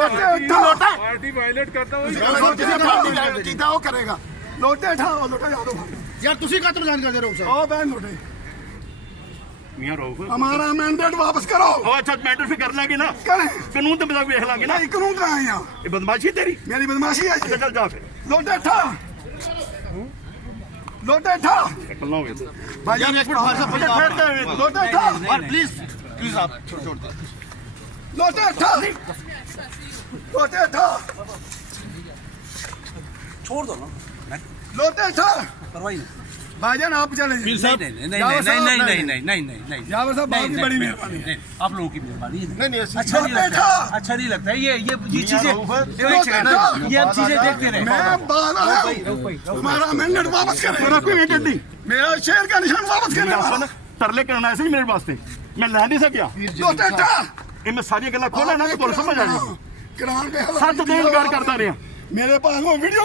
Party violet करता वो करेगा लोटे उठाओ लोटे याद यार ਤੁਸੀਂ ਕਾਤੋਂ ਜਾਣ ਕਰਦੇ ਰਹੋ ओ बहन लोटे मियां रोक हमारा मैंडेट वापस करो ओ अच्छा मैटर फिर कर लांगे ना करें कानून तो बता देख लांगे ना नहीं करूँ कहाँ है यहाँ ये बदमाशी तेरी मेरी बदमाशी है अच्छा ये। चल जा फिर लोटे उठा लोटे उठा निकलना होगा तो भाई यार एक मिनट भाई साहब ठहरते हैं लोटे उठा और प्लीज प्लीज आप छोड़ दो लोटे उठा लोटे उठा छोड़ दो ना लोटे उठा परवाही नहीं भाईजान आप चले नहीं नहीं नहीं नहीं नहीं नहीं नहीं नहीं नहीं नहीं जावर साहब बहुत ही बड़ी मेहरबानी है आप लोगों की मेहरबानी है नहीं नहीं अच्छा नहीं लगता अच्छा नहीं लगता ये चीजें ये हम चीजें देखते रहे मैं बाहर आया हूँ हमारा मैंडेट वापस मेरा करें कोई एजेंट नहीं मेरा शेर का निशान वापस करें अपन तरले करना ऐसे ही मेरे वास्ते मैं लै नहीं सकिया लोटे उठा ये मैं सारी गल्ला खोला ना तो बोल समझ आ गई किरान पे 7 दिन इनकार करता रहा मेरे पास वो वीडियो